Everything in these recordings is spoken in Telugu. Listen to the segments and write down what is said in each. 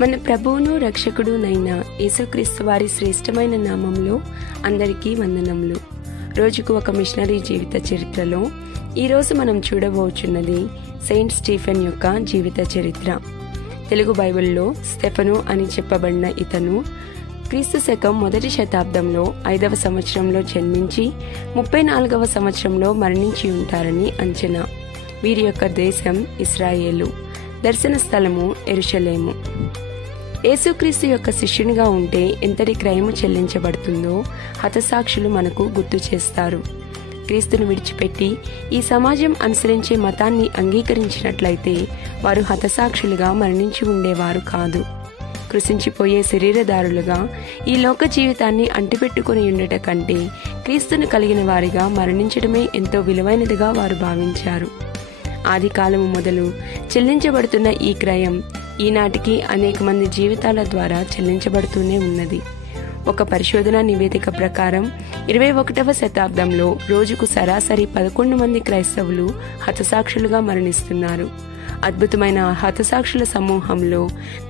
మన ప్రభువును రక్షకుడునైన యేసుక్రీస్తు వారి శ్రేష్టమైన నామంలో అందరికీ వందనములు. రోజుకు ఒక మిషనరీ జీవిత చరిత్రలో ఈరోజు మనం చూడబోచున్నది సెయింట్ స్టీఫెన్ యొక్క జీవిత చరిత్ర. తెలుగు బైబిల్లో స్టెఫను అని చెప్పబడిన ఇతను క్రీస్తు శకం 1వ శతాబ్దంలో 5వ సంవత్సరంలో జన్మించి 34వ సంవత్సరంలో మరణించి ఉంటారని అంచనా. వీరి యొక్క దేశం ఇశ్రాయేలు, దర్శన స్థలము యెరూషలేము. యేసుక్రీస్తు యొక్క శిష్యునిగా ఉంటే ఎంతటి క్రయము చెల్లించబడుతుందో హతసాక్షులు మనకు గుర్తు చేస్తారు. క్రీస్తును విడిచిపెట్టి ఈ సమాజం అనుసరించే మతాన్ని అంగీకరించినట్లయితే వారు హతసాక్షులుగా మరణించి ఉండేవారు కాదు. కృషించిపోయే శరీరదారులుగా ఈ లోక జీవితాన్ని అంటిపెట్టుకుని ఉండట కంటే క్రీస్తును కలిగిన వారిగా మరణించడమే ఎంతో విలువైనదిగా వారు భావించారు. ఆది కాలము మొదలు చెల్లించబడుతున్న ఈ క్రయం ఈనాటికి అనేక మంది జీవితాల ద్వారా చెల్లించబడుతూనే ఉన్నది. ఒక పరిశోధన నివేదిక ప్రకారం 21వ శతాబ్దంలో రోజుకు సరాసరి 11 మంది క్రైస్తవులు హతసాక్షులుగా మరణిస్తున్నారు. అద్భుతమైన హతసాక్షుల సమూహంలో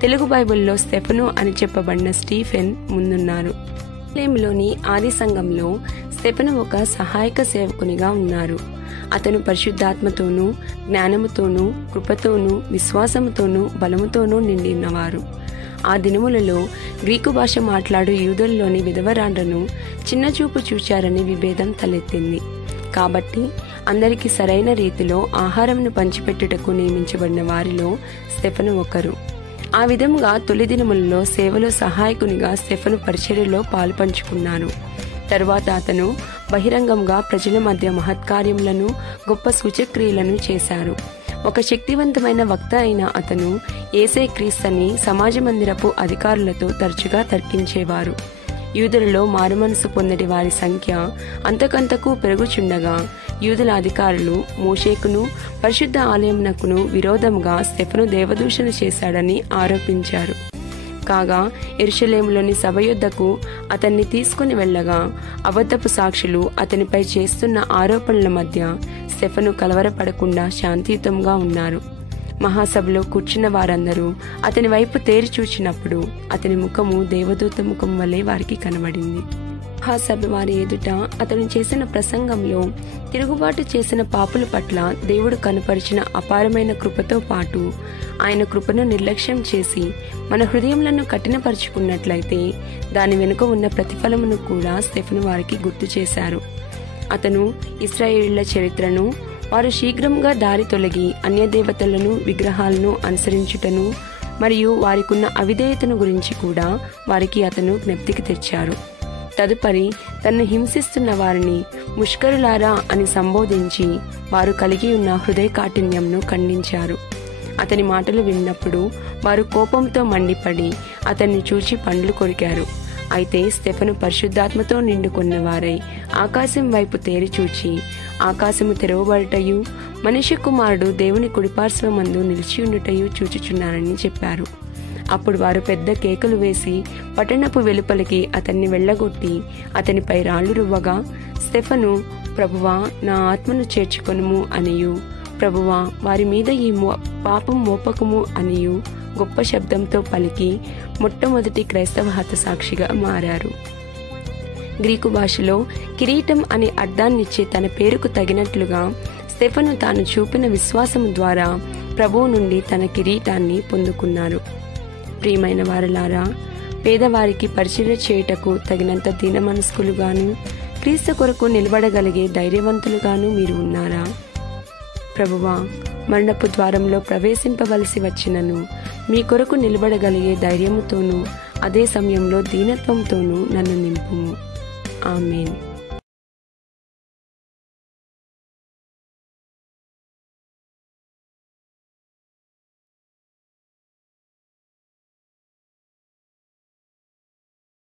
తెలుగు బైబిల్లో స్టెఫను అని చెప్పబడిన స్టీఫెన్ ముందున్నారు. యెరూషలేములోని ఆది సంఘంలో స్టెఫను ఒక సహాయక సేవకునిగా ఉన్నారు. అతను పరిశుద్ధాత్మతోనూ జ్ఞానముతోనూ కృపతోనూ విశ్వాసముతోనూ బలముతోనూ నిండినవారు. ఆ దినములలో గ్రీకు భాష మాట్లాడు యూదుల్లోని విధవరాండ్రను చిన్నచూపు చూచారని విభేదం తలెత్తింది. కాబట్టి అందరికీ సరైన రీతిలో ఆహారంను పంచిపెట్టుటకు నియమించబడిన వారిలో స్టెఫను ఒకరు. ఆ విధముగా తొలి దినములలో సేవలో సహాయకునిగా స్టెఫను పరిచర్యలో పాలు పంచుకున్నారు. తరువాత అతను బహిరంగంగా ప్రజల మధ్య మహత్కార్యములను గొప్ప సూచక్రియలను చేశారు. ఒక శక్తివంతమైన వక్త అయిన అతను యేసే క్రీస్తని సమాజ మందిరపు అధికారులతో తరచుగా తర్కించేవారు. యూదులలో మారుమనసు పొందటి వారి సంఖ్య అంతకంతకు పెరుగుచుండగా యూదుల అధికారులు మోషేకును పరిశుద్ధ ఆలయమునకును విరోధంగా స్టెఫను దేవదూషణ చేశాడని ఆరోపించారు. కాగా యెరూషలేములోని సభ యొద్దకు అతన్ని తీసుకుని వెళ్ళగా అబద్ధపు సాక్షులు అతనిపై చేస్తున్న ఆరోపణల మధ్య స్టెఫను కలవరపడకుండా శాంతియుతంగా ఉన్నారు. మహాసభలో కూర్చున్న వారందరూ అతని వైపు తేరి చూచినప్పుడు అతని ముఖము దేవదూత ముఖం వలె వారికి కనబడింది. మహాసభ వారి ఎదుట అతను చేసిన ప్రసంగంలో తిరుగుబాటు చేసిన పాపుల పట్ల దేవుడు కనపరిచిన అపారమైన కృపతో పాటు ఆయన కృపను నిర్లక్ష్యం చేసి మన హృదయములను కఠినపరుచుకున్నట్లయితే దాని వెనుక ఉన్న ప్రతిఫలమును కూడా స్టెఫను వారికి గుర్తు చేశారు. అతను ఇశ్రాయేలీయుల చరిత్రను, వారు శీఘ్రంగా దారి తొలగి అన్యదేవతలను విగ్రహాలను అనుసరించుటను మరియు వారికున్న అవిధేయతను గురించి కూడా వారికి అతను జ్ఞప్తికి తెచ్చారు. తదుపరి తన్ను హింసిస్తున్న వారిని ముష్కరులారా అని సంబోధించి వారు కలిగి ఉన్న హృదయ కాఠిన్యంను ఖండించారు. అతని మాటలు విన్నప్పుడు వారు కోపంతో మండిపడి అతన్ని చూచి పండ్లు కొరికారు. అయితే స్టెఫను పరిశుద్ధాత్మతో నిండుకున్న వారై ఆకాశం వైపు తేరి చూచి ఆకాశము తెరవబడటయు మనుష్య కుమారుడు దేవుని కుడిపార్శ్వమందు నిలిచి ఉండుటయు చూచుచున్నారని చెప్పారు. అప్పుడు వారు పెద్ద కేకలు వేసి పట్టణపు వెలుపలికి అతన్ని వెళ్ళగొట్టి అతనిపై రాళ్లు రువ్వగా స్టెఫను, ప్రభువా నా ఆత్మను చేర్చుకొనుము అనియు, ప్రభువా వారి మీద ఈ పాపం మోపకము అనియు గొప్ప శబ్దంతో పలికి మొట్టమొదటి క్రైస్తవ హతసాక్షిగా మారారు. గ్రీకు భాషలో కిరీటం అనే అర్థాన్నిచ్చే తన పేరుకు తగినట్లుగా స్టెఫను తాను చూపిన విశ్వాసము ద్వారా ప్రభువు నుండి తన కిరీటాన్ని పొందుకున్నారు. ప్రియమైన వారలారా, పేదవారికి పరిచర్య చేయుటకు తగినంత దీనమనస్కులుగాను క్రీస్తు కొరకు నిలబడగలిగే ధైర్యవంతులుగాను మీరు ఉన్నారా? ప్రభువా, మరణపు ద్వారంలో ప్రవేశింపవలసి వచ్చినను మీ కొరకు నిలబడగలిగే ధైర్యముతోనూ అదే సమయంలో దీనత్వంతోనూ నన్ను నింపుము. ఆమేన్.